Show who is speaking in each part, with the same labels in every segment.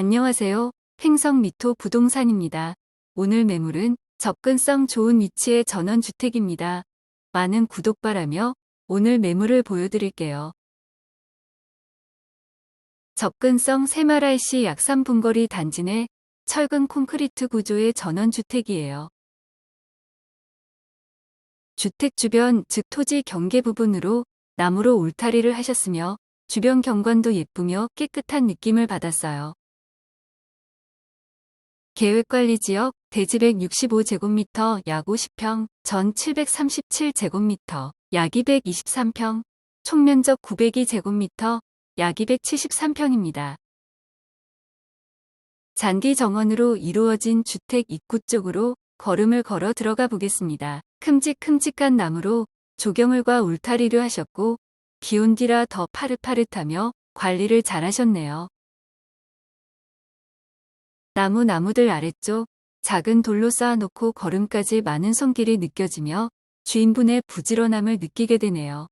Speaker 1: 안녕하세요. 횡성 미토 부동산입니다. 오늘 매물은 접근성 좋은 위치의 전원주택입니다. 많은 구독 바라며 오늘 매물을 보여드릴게요. 접근성 새마을시 약 3분 거리 단지 내 철근 콘크리트 구조의 전원주택이에요. 주택 주변 즉 토지 경계 부분으로 나무로 울타리를 하셨으며 주변 경관도 예쁘며 깨끗한 느낌을 받았어요. 계획관리지역 대지 165제곱미터 약 50평, 전 737제곱미터, 약 223평, 총면적 902제곱미터, 약 273평입니다. 잔디 정원으로 이루어진 주택 입구 쪽으로 걸음을 걸어 들어가 보겠습니다. 큼직큼직한 나무로 조경을과 울타리를 하셨고 기온 뒤라 더 파릇파릇하며 관리를 잘하셨네요. 나무 나무들 아래쪽 작은 돌로 쌓아놓고 걸음까지 많은 손길이 느껴지며 주인분의 부지런함을 느끼게 되네요.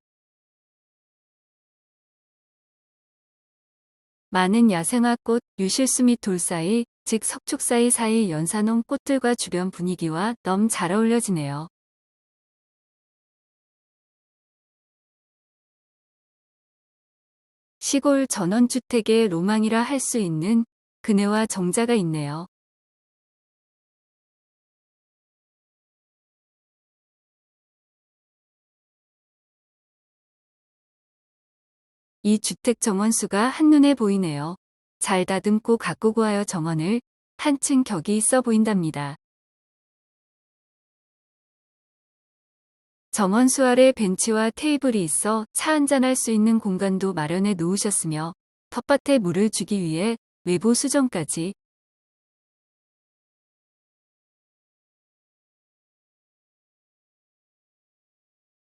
Speaker 1: 많은 야생화 꽃, 유실수 및 돌 사이, 즉 석축 사이 사이 연사놓은 꽃들과 주변 분위기와 너무 잘 어울려지네요. 시골 전원주택의 로망이라 할 수 있는 그네와 정자가 있네요. 이 주택 정원수가 한눈에 보이네요. 잘 다듬고 가꾸고 하여 정원을 한층 격이 있어 보인답니다. 정원수 아래 벤치와 테이블이 있어 차 한잔할 수 있는 공간도 마련해 놓으셨으며 텃밭에 물을 주기 위해 외부 수정까지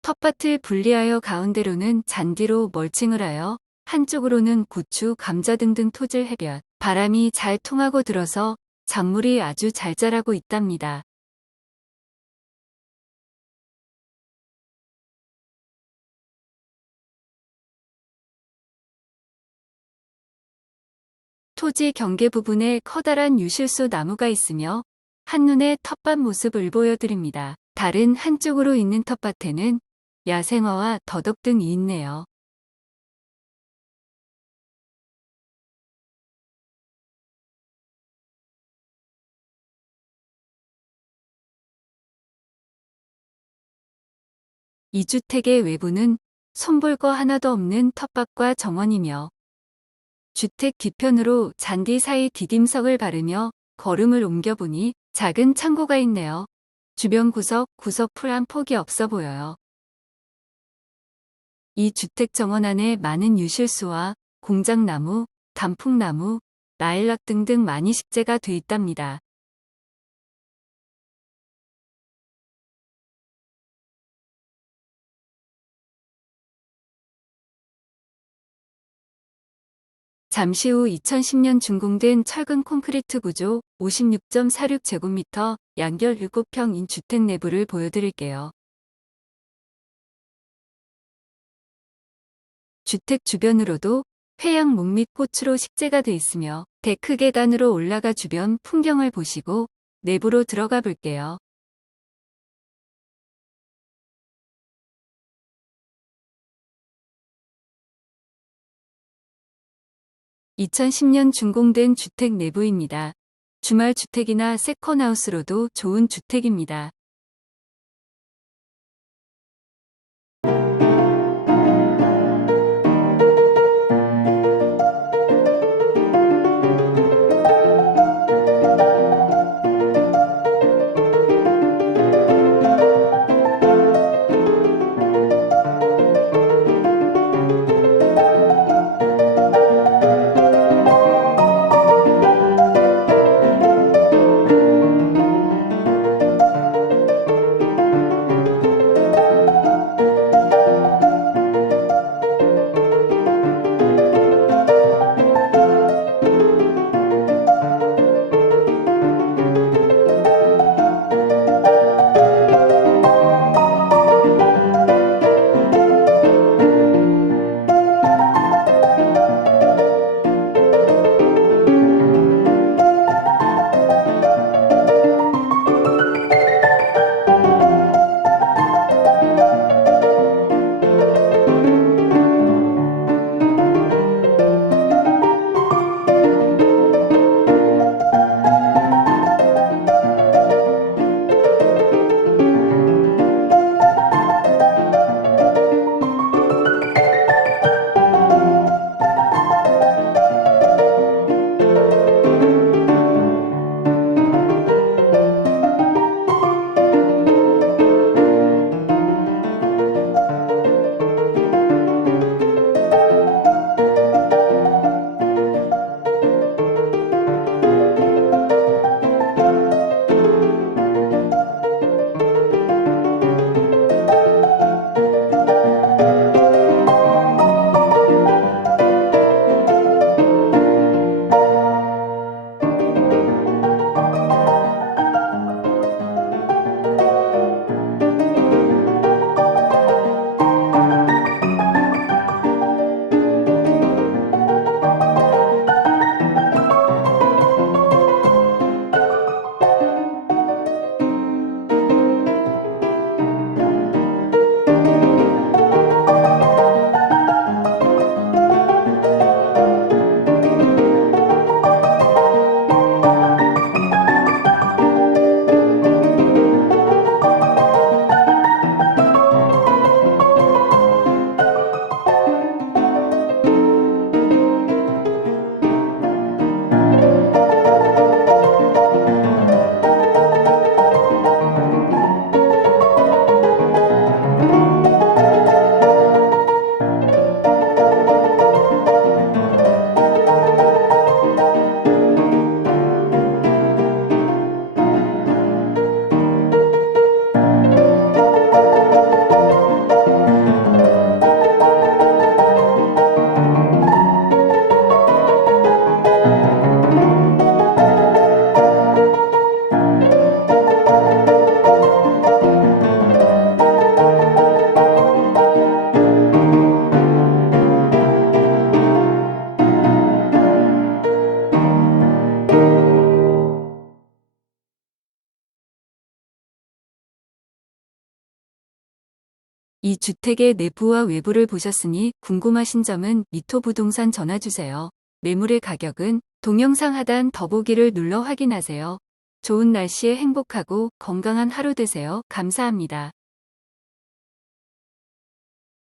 Speaker 1: 텃밭을 분리하여 가운데로는 잔디로 멀칭을 하여 한쪽으로는 고추, 감자 등등 토질 해변, 바람이 잘 통하고 들어서 작물이 아주 잘 자라고 있답니다. 토지 경계 부분에 커다란 유실수 나무가 있으며 한눈에 텃밭 모습을 보여드립니다. 다른 한쪽으로 있는 텃밭에는 야생화와 더덕 등이 있네요. 이 주택의 외부는 손볼 거 하나도 없는 텃밭과 정원이며 주택 뒤편으로 잔디 사이 디딤석을 바르며 걸음을 옮겨보니 작은 창고가 있네요. 주변 구석 구석 풀 한 폭이 없어 보여요. 이 주택 정원 안에 많은 유실수와 공장나무, 단풍나무, 라일락 등등 많이 식재가 돼 있답니다. 잠시 후 2010년 준공된 철근 콘크리트 구조 56.46제곱미터 양결 7평인 주택 내부를 보여드릴게요. 주택 주변으로도 회양목 및 꽃으로 식재가 돼 있으며 데크 계단으로 올라가 주변 풍경을 보시고 내부로 들어가 볼게요. 2010년 준공된 주택 내부입니다. 주말 주택이나 세컨하우스로도 좋은 주택입니다. 주택의 내부와 외부를 보셨으니 궁금하신 점은 미토 부동산 전화주세요. 매물의 가격은 동영상 하단 더보기를 눌러 확인하세요. 좋은 날씨에 행복하고 건강한 하루 되세요. 감사합니다.